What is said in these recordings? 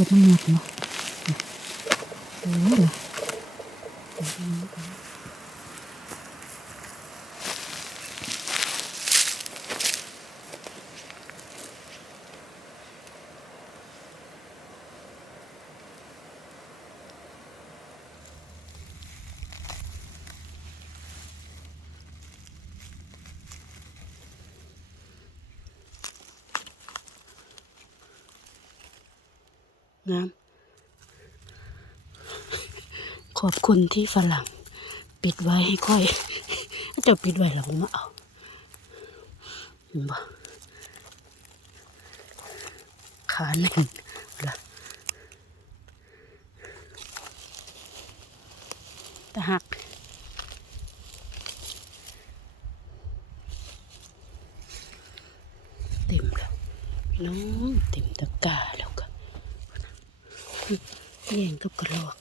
าวเลยค่ะเปิดมันหมดเนาะโอ้ยล่ะเปิดมันหมดเนาะ งาม ขอบคุณที่ฝรั่ง ปิดไว้ให้ค่อยจะปิดไว้เรามาเอาบ่ขาหนึ่งละตะหักเต็มแล้วน้องเต็มตะกร้าแล้วก็ แย่งกับกระรอก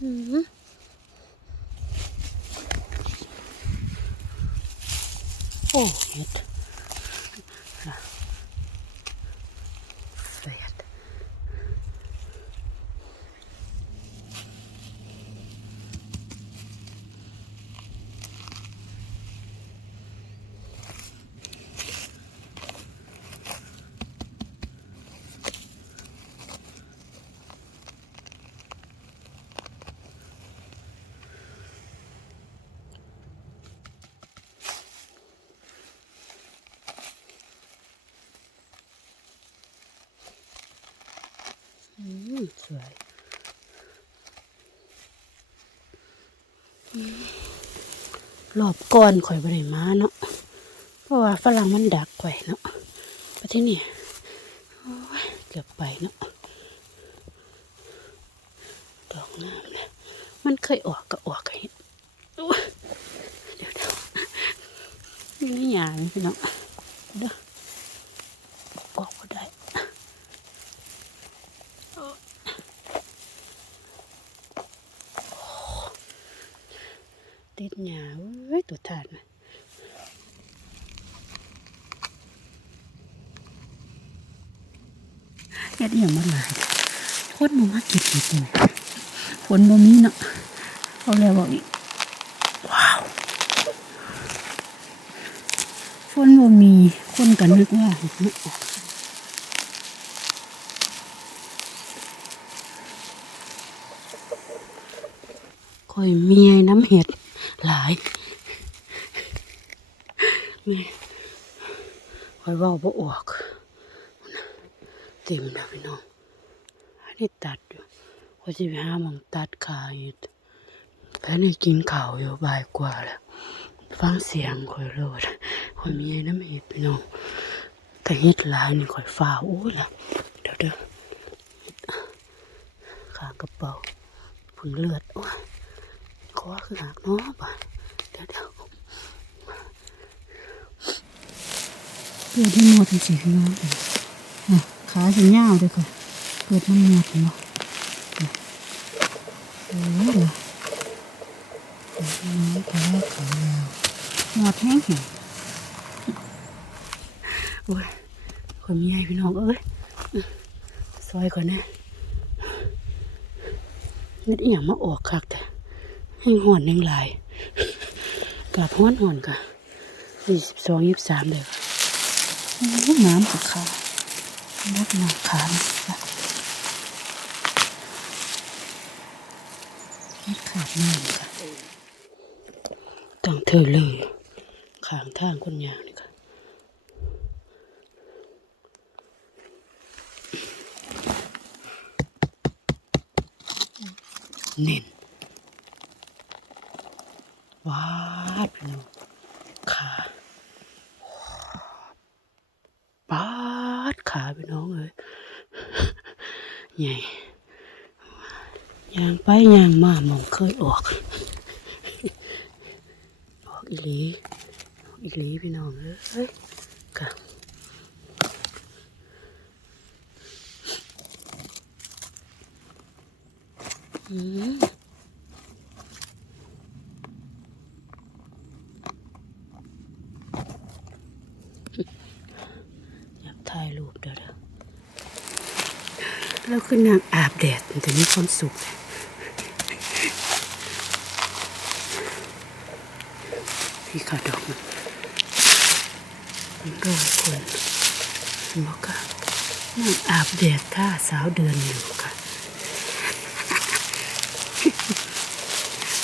อืมโอ้เห็ดน่ะเสียดอืมส วยรอบก่อนข่อยบริมาเนาะเพราะว่าฝรั่งมันดักไว้เนาะประเทศนี้เกือบไปเนาะดอกงามนะมันเคยออกก็ออกก็เห็นโอ้เดี๋ยวเดี๋ยวนี่หยาบพี่น้องเด้ออกก็ได้ ติดหยาเว้ย ตัวทานนะเฮ็ดอหย่างมาหลายโคนบ่มาก็บเห็ดเลยคนบ่มีเนาะเอาแล้วบอกอีกว้าวคนบ่มีคนก็นึกว่าไม่ออกคอยเมียน้ำเห็ดหลาย ม่คอยว่าบ่ออกเต็มแล้วพี่น้องอันนี้ตัดอยู่คอยจะไปหามองตัดขาอยู่แพ้ในกินข้าวอยู่บ่ายกว่าแล้วฟังเสียงคอยโลดคอยมีน้ำเห็ดพี่น้องแต่เห็ดลายนี่คอยฟ้าโอ้ยละเดี๋ยวเด้อขากระเป๋าผึ่งเลือดโอ้ยขอคือหักเนาะบ่ะเดี๋ยวเดี๋ยว เกิดที่หมดจริงๆเนาะอะขาสิยาวเลยค่ะเกิดมันหมดเนาะอะโอ้ยล่ะนี่ขาขายาวหมดแห้งแห้งโอ้ยคนมีไอพี่น้องเอ้ยซอยก่อนนะนึกอหย่างมาออกคักแต่ให้ห่อนแรงหลายกลับห้อนห่อนกะยี่สิบสองยี่สิบสามเลยค่ะโอ้ น้ำกับขานักหนาขานะนักขาดน้ำค่ะต้องเธอเลยขางทางคนยางนี่ค่ะเน่นว้าดพี่น้อง ใหญ่ยางไปยางมามองเคยออก ออกอีหลีออกอีหลีพี่น้องเลยค่ะอืม แล้วขึ้นนางอาบแดดมันจะมีความสุขเลยพี่ขาดอกมันมันก็คนบอกค่ะนางอาบแดดท่าสาวเดือนอยู่ค่ะ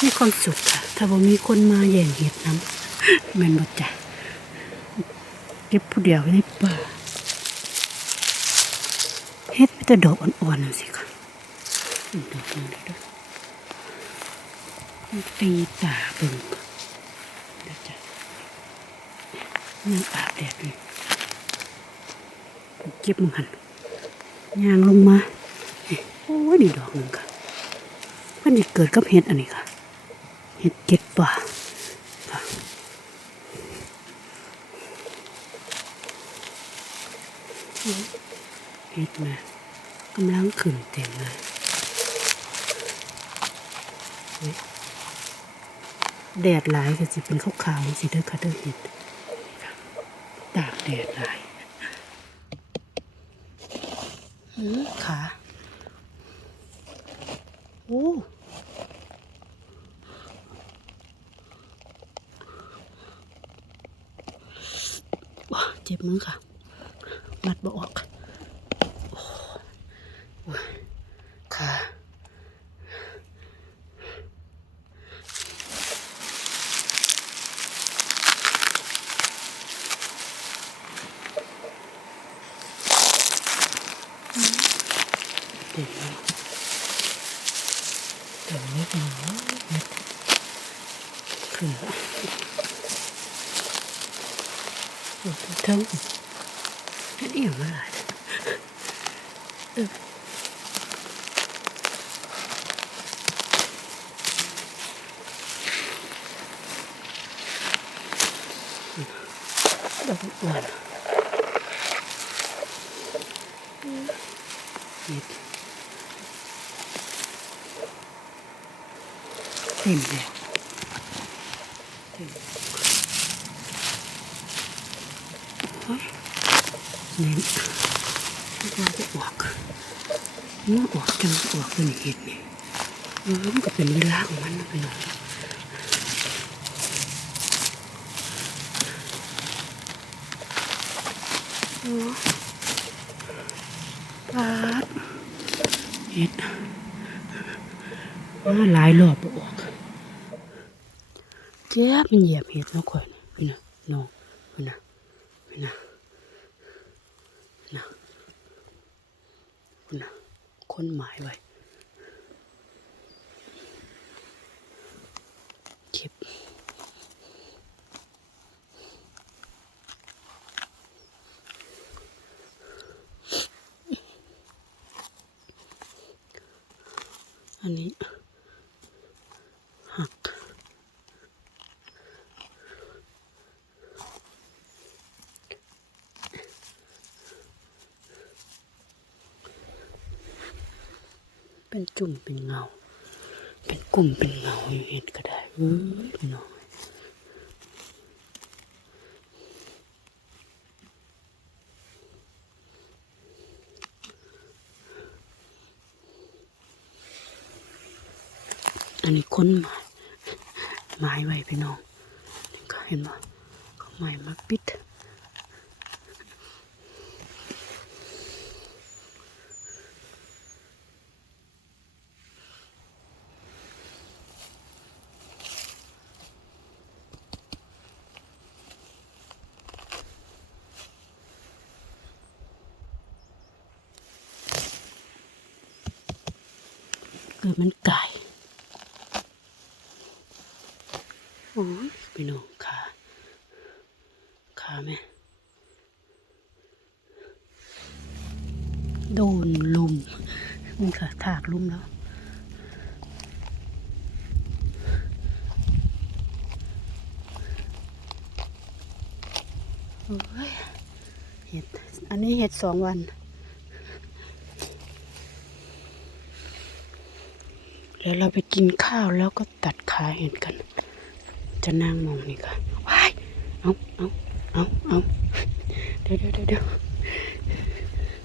มีความสุขค่ะ ถ้าบ่มีคนมาแย่งเห็ดน้ำแม่นบ่จ้ะเก็บผู้เดียวไว้ในป่าเฮ็ดมี แต่ดอกอ่อนๆสิค่ะดอกนึงเด้ด้อมันตีตาบิ่งเด้อจ้ะนั่งอาบแดดนี่เก็บมันหันยางลงมาโอ้ยนี่ดอกหนึงค่ะเพิ่นสิเกิดกับเห็ดอันนี้ค่ะ เห็ดเก็ดป่าเห็ดมา กำลังขึ้นเต็มเลยแดดหลายก็สิเป็นขาวๆสิเด้อค่ะเด้อเห็ดตากแดดหลายอื้อขาโอ้เจ็บมือค่ะ มัดบ่ออกโอ้โอ้ยค่ะ เด็กเนาะเดี๋ยว นี้เป็นเลยเทั้งนั่นเอี่ยมอะไรเออดอกอ้วนนี่เต็มแล้วเต็มโอ้ยเน้นว่าจะออกมันออกจังออกเป็นเห็ดนี่เออมันก็เป็นเวลาของมันนะพี่น้องปาดเห็ดมาหลายรอบออก เจ๊บมันเหยียบเห็ดแล้วข่อยนี่นะน้องพี่นะพี่นะนะนะคนหมายไว้เก็บอันนี้หัก เป็น จุ่มเป็นเงา เป็นกลุ่มเป็นเงาอย่เห็นก็ได้เอ้ยพี่น้องอันนี้คนหมายหมายไว้พี่น้องนี่ก็เห็นว่าเขาหมายมาปิด เกิดมันไก่ โอ้ยพี่น้องขาขาแม่โดนลุมนี่ค่ะถากลุมแล้วเห็ด อันนี้เห็ดสองวันเดี๋ยวเราไปกินข้าวแล้วก็ตัดขาเห็ดกัน จะนั่งมองนี่ค่ะว้ายเอาเอาเอาเอาเดี๋ยวเดี๋ยวเดี๋ยวเดี๋ยว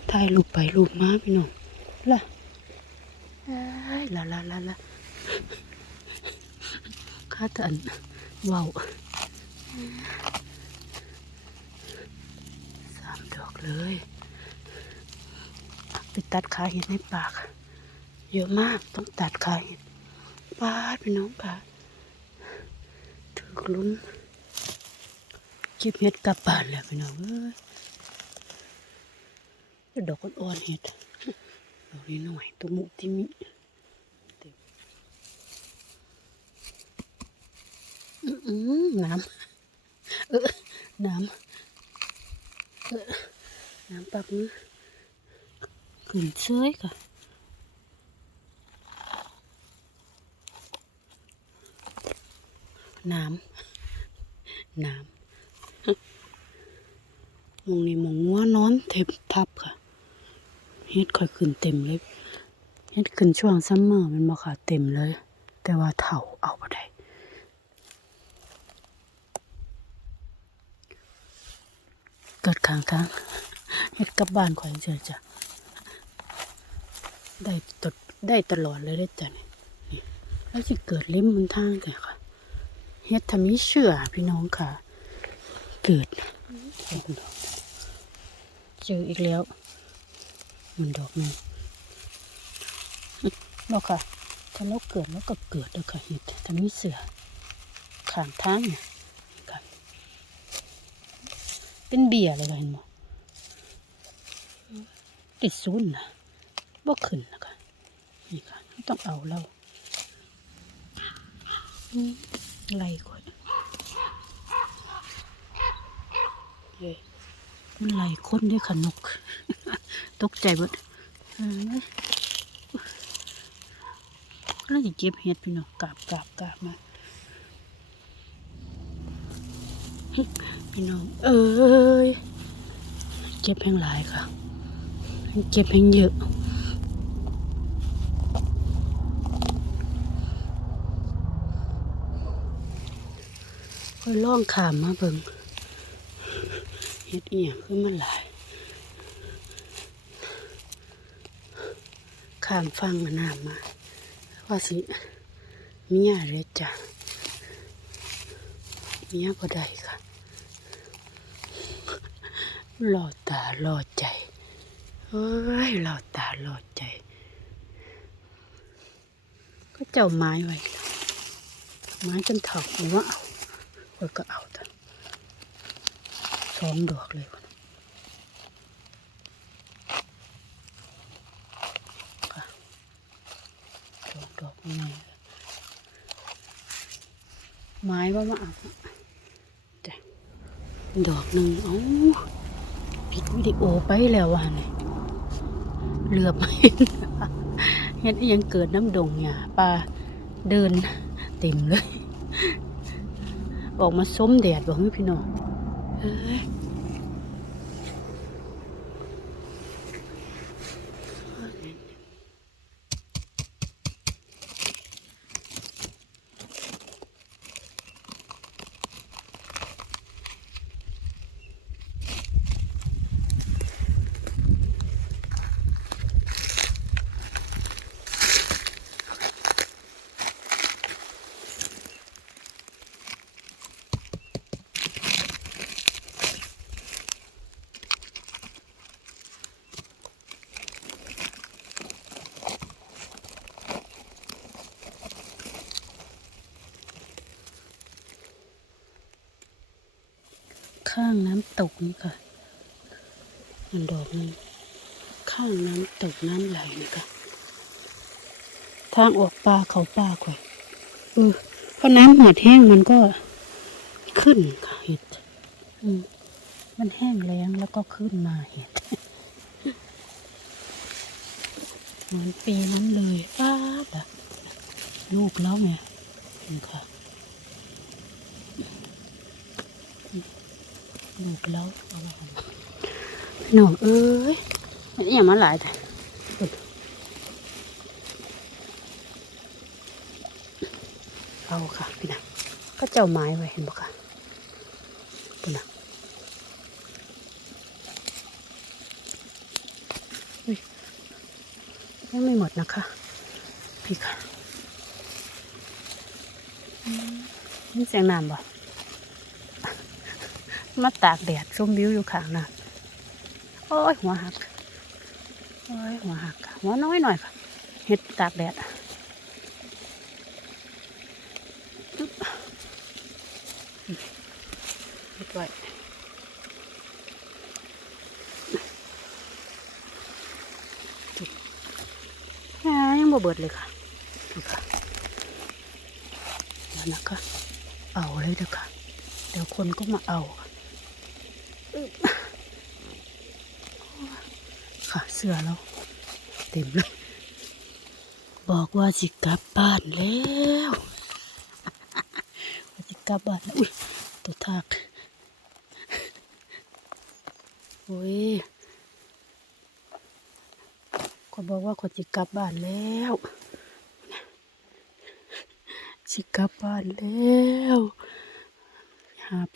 ถ่ายรูปไปรูปมาพี่น้องล่ะเอ้ยละละละละข้าแต่อันเว้าวสามดอกเลยไปตัดขาเห็ดในปาก เยอะมากต้องตัดขาเห็ดปาดพี่น้องค่ะถือ ลุ้นเก็บเห็ดกลับบ้านแล้วพี่น้องเอ้ยดอกอ่อนเห็ดดอกนี้หน่อยตัวมุที่มีเต็มอื้อหือน้ำเออน้ำเออน้ำปักมือขึ้นเชยค่ะ น้ำน้ำมองนี่มองว่านอนเทบทับค่ะเฮ็ดค่อยขึ้นเต็มเลยเฮ็ดขึ้นช่วงซัมเมอร์มันบ่ค่ะเต็มเลย แต่ว่าเถาเอาบ่ได้เกิดข้างทางเฮ็ดกลับบ้านข่อยเจอจ้ะได้ตดได้ตลอดเลยเด้จ้ะนี่แล้วสิเกิดเล่มบนทางกันค่ะ เฮ็ดทำมีเชื่อพี่น้องค่ะ เกิดเจออีกแล้ว มันดอกนึงบอกค่ะ ถ้าเราเกิดแล้วก็เกิดแล้วค่ะเห็ดถ้ามีเสือขางทางเนี่ยค่ะเป็นเบียร์เลยค่ะเห็นไหมติดศูนนะบ่ขึ้นนะคะนี่ค่ะ ต้องเอาเราอื มไล่ก่อนเย้มันไหลคนด้วยค่ะนก ตกใจเบิดเอ้ยแล้วจะเก็บเห็ดพี่น้องกราบกราบกราบมาพี่น้อง เอ้ยเก็บแพงหลายค่ะเก็บแพงเยอะ ค่อยล่องขามมาเบิงเฮ็ดเอี่ยงขึ้นมาหลาย ขามฟังมาน้ำมาว่าสิมียเลยจ้ะมียบ่ได้ค่ะรอตารอใจเอ้ยรอตารอใจ ก็เจ้าไม้ไว้แล้วไม้จนเถาหรือว่าเอา อยก็เอาแต่สองดอกเลยวันค่ะสองดอกยังไงไม้ว่ามาเอาจ้ะดอกหนึ่งเอ้าปิดวิดีโอไปแล้วว่ะนี่เหลือบไปเห็นยังเกิดน้ำดงเนี่ยปลาเดินเต็มเลย ออกมาส้มแดดบอกให้พี่น้อง ข้างน้ำตกนี่ค่ะมันดอกนึงข้างน้ำตกน้ำไหลนี่ค่ะทางออกปลาเขาปลาข่อยเออพอน้ำหอดแห้งมันก็ขึ้นค่ะเห็ดมันแห้งแล้งแล้วก็ขึ้นมาเห็ดเหมือนปีนั้นเลยป้าบลูกแล้วไงนี่ค่ะ ลูกแล้วเอาไว้ก่อนพี่น้องเอ้ยมันอหย่างมาหลายแต่เอาค่ะพี่นะก็เจ้าไม้ไว้เห็นปะค่ะพี่นะยังไม่หมดนะคะ พี่ค่ะอืมนี่เสียงน้ำบ่ มาตากแดดชมวิวอยู่ข้างน่ะโอ้ยหัวหักโอ้ยหัวหักหัวน้อยหน่อยค่ะเห็ดตากแดดอึ๊บเห็ดไว้ยังบ่เบิดเลยค่ะดูค่ะนั่นนะคะเอาเลยเด้อค่ะเดี๋ยวคนก็มาเอาค่ะ ค่ะเสื้อเราเต็มเลย บอกว่าสิกลับบ้านแล้วว่าสิกลับบ้านแล้วอุ้ยตัวทากโอ้ยก็บอกว่าคนสิกลับบ้านแล้วสิกลับบ้านแล้วหาบ